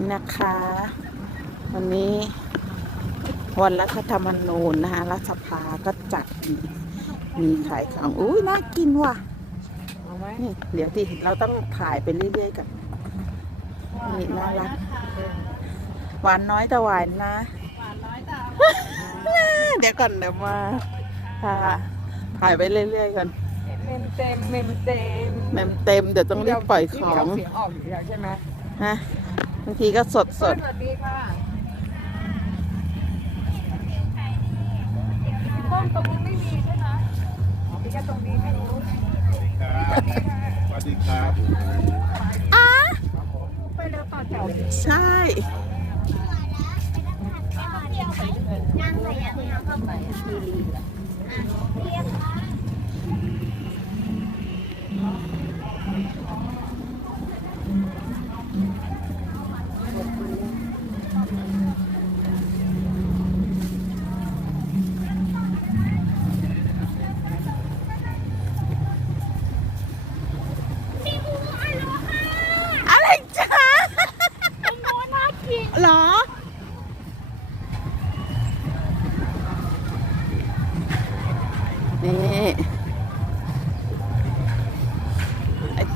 นี่นะคะ วันนี้วันรัฐธรรมนูญนะคะรัฐสภาก็จัดมีมีขายของอุ้ยน่ากินว่ะเอาไหมนี่เดี๋ยวที่เราต้องถ่ายไปเรื่อยๆกันนี่น่ารักหวานน้อยแต่หวานนะหวานน้อยแต่เดี๋ยวก่อนเดี๋ยวมาค่ะถ่ายไปเรื่อยๆกันเมมเต็มเมมเต็มแมมเต็มเดี๋ยวต้องรีบปล่อยของเสียงออกอยู่แล้วใช่ไหม ฮะบางทีก็สดสดสวัสดีค่ะห้องตรงนี้ไม่มีใช่ไหมอ๋อมีแค่ตรงนี้ไม่รู้สวัสดีครับๆอะไปเร็วต่อแถวใช่อะไร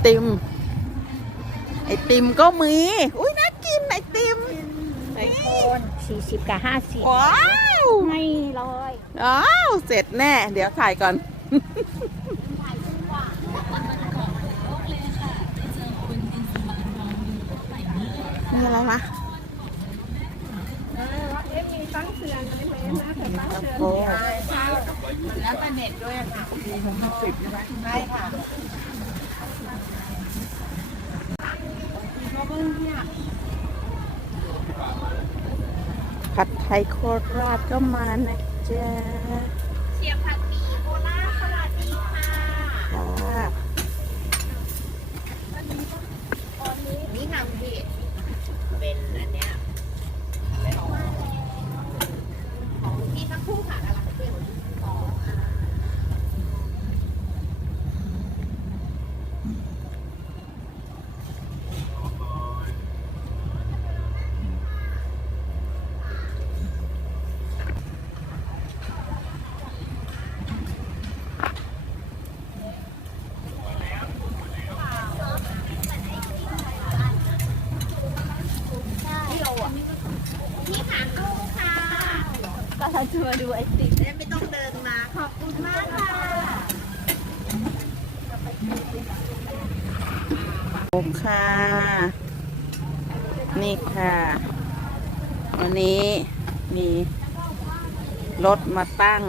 ติม ไอติมก็มี อุ้ยน่ากินไอติมไอโคนสี่สิบกับห้าสิบว้าวไม่ลอยอ้าวเสร็จแน่ เดี๋ยวถ่ายก่อนนี่อะไรวะเอ๊ะมีตั้งเตือนอะไรไหมนะแต่ตั้งเตือนโอ้แล้วแต่เน็ตด้วยค่ะมีหกสิบใช่ไหมใช่ค่ะ ผัดไทยโคราชก็มานะจ๊ะ เชียร์ผัดหมี่โคราชสวัสดีค่ะ ค่ะ นี่ค่ะคุณพี่เป็นอันเนี้ยของพี่ทั้งคู่ค่ะอะไรเปรี้ยวสองอ่า พี่ขาคู่ค่ะก็จะมาดูไอติมได้ไม่ต้องเดินมา ขอบคุณมากค่ะ ผมค่ะ นี่ค่ะ วันนี้มีรถมาตั้ง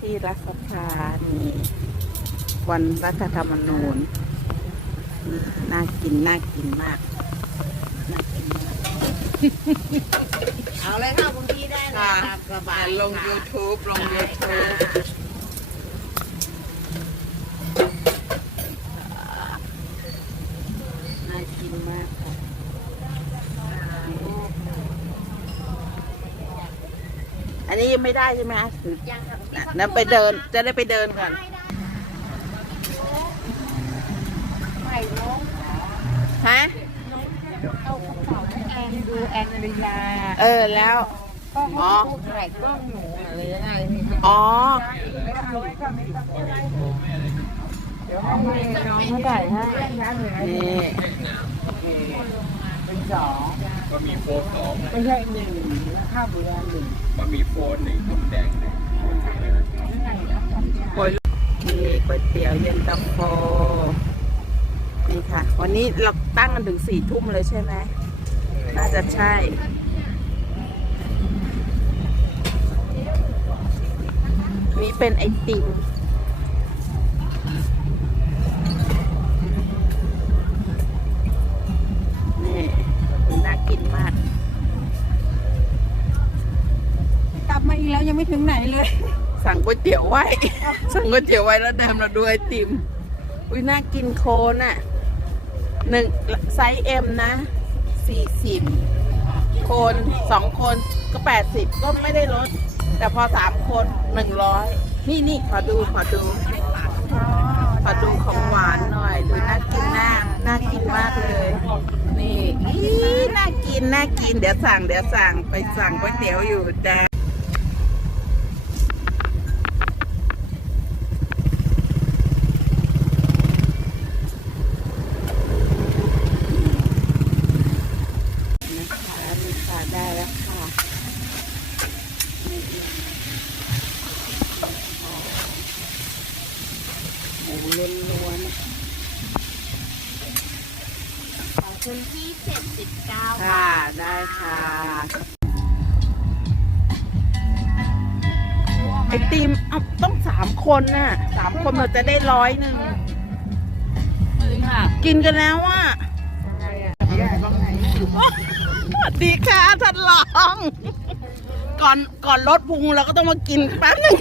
ที่รัฐสภานี่วันรัฐธรรมนูญ น่ากิน น่ากินมากน่ากินมากเอาเลยค่ะคุณพี่ได้เลยครับสบายลงค่ะ YouTube ลง YouTube น่ากินมากค่ะ อั นนี้ยังไม่ได้ใช่ไหมคะหรือยังค่ะคุณพี่น่ะนั้นไปเดิน จะได้ไปเดินก่อน ได้ได้ไข่นกฮะ เอากระเป๋าให้แอนดูแอนลีลาเออแล้ว ก็อ๋อพูดไข่กล้องหนูอะไรยังไงนี่อ๋อ ไม่เอาไว้ก่อนไม่ต้องอะไรเดี๋ยวให้น้องเขาถ่ายให้นะ เป็นสองบะหมี่โฟนสองไม่ใช่หนึ่งข้าวบุราณหนึ่งบะหมี่โฟนหนึ่งต้มแดงหนึ่งโอ้ยนี่ก๋วยเตี๋ยวเย็นตาโฟนี่ค่ะ วันนี้เราตั้งกันถึงสี่ทุ่มเลยใช่ไหมน่าจะใช่นี่เป็นไอติม เลย สั่งก๋วยเตี๋ยวไว้ สั่งก๋วยเตี๋ยวไว้แล้วเดินมาดูไอติม อุ้ยน่ากินโคนอะหนึ่งไซส์เอ็มนะสี่สิบโคนสองคนก็แปดสิบก็ไม่ได้ลด แต่พอสามคนหนึ่งร้อยนี่นี่ขอดูขอดูขอดูของหวานหน่อย ดูน่ากินมากน่ากินมากเลย นี่อีน่ากินนน่ากินเดี๋ยวสั่งเดี๋ยวสั่งไปสั่งก๋วยเตี๋ยวอยู่จ้านะคะมีค่ะได้แล้วค่ะ หมูล้วน ของคุณที่เจ็ดสิบเก้าๆค่ะ ได้ค่ะไอติมเอาต้องสามคนน่ะสามคนเราจะได้ร้อยหนึ่งกินกันแล้วอะสวัสดีค่ะท่านรอง ก่อนก่อนลดพุงเราก็ต้องมากินแป๊บหนึ่ง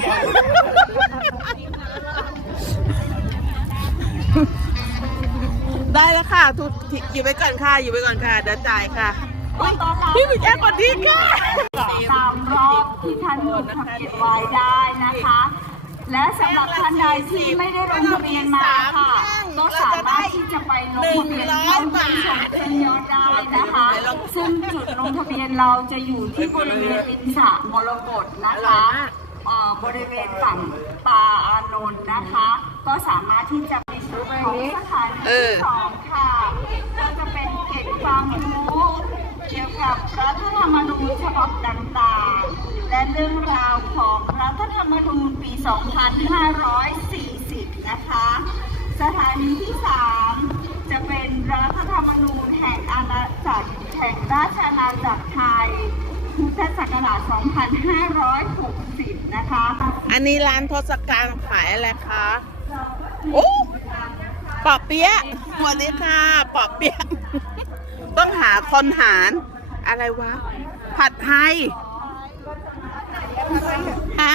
ได้แล้วค่ะทุกอยู่ไว้ก่อนค่ะอยู่ไว้ก่อนค่ะเดี๋ยวจ่ายค่ะอุ๊ยพี่พี่แจ๊คสวัสดีค่ะตามรอบที่ท่านลงทะเบียนไว้ได้นะคะ และสำหรับท่านใดที่ไม่ได้ลงทะเบียนมาค่ะก็สามารถที่จะไปลงทะเบียนเข้าร่วมชมเส้นยอดได้นะคะ ซึ่งจุดลงทะเบียนเราจะอยู่ที่บริเวณริมสระมรกตนะคะเอ่อบริเวณฝั่งปาอานนท์นะคะ ก็สามารถที่จะไปซื้อของสถาน เอที่อสองค่ะก็จะเป็นเกร็ดความรู้เกี่ยวกับรัฐธรรมนูญฉบับต่างๆ และเรื่องราวของรัฐธรรมนูญปี 2540 นะคะ สถานีที่ 3 จะเป็นรัฐธรรมนูญแห่งอาณาจักรแห่งราชอาณาจักรไทยพุทธศักราช 2560 นะคะ อันนี้ร้านทศกัณฐ์ขายอะไรคะ โอ้ ปอเปี๊ยะสวัสดีค่ะปอเปี๊ยะต้องหาคนหาร อะไรวะ ผัดไทยฮะ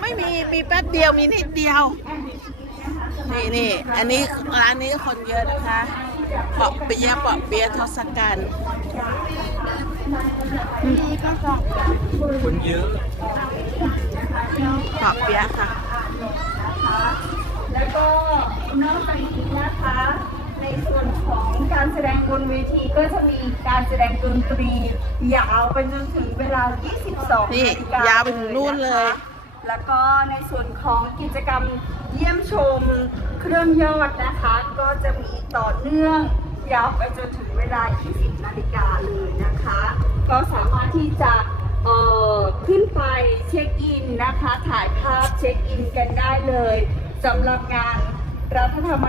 ไม่มีมีแป๊บเดียวมีนิดเดียว นี่นี่อันนี้ร้านนี้คนเยอะนะคะปอเปี๊ยะปอเปี๊ยะทศกัณฐ์คนเยอะปอเปี๊ยะค่ะแล้วก็นอกจากนี้นะคะ ในส่วนของการแส ดงบนเวทีก็จะมีการแสดงดนตรียาวไปจนถึงเวลา 22นี่นาฬิกายาวไปถึงนู่นเลยะคะแล้วก็ในส่วนของกิจกรรมเยี่ยมชมเครื่องยอดนะคะ ก็จะมีต่อเนื่องยาวไปจนถึงเวลา 20 นาฬิกาเลยนะคะ ก็สามารถที่จะเอ่อขึ้นไปเช็คอินนะคะ ถ่ายภาพเช็คอินกันได้เลยสำหรับงานรัฐธรรมนูญ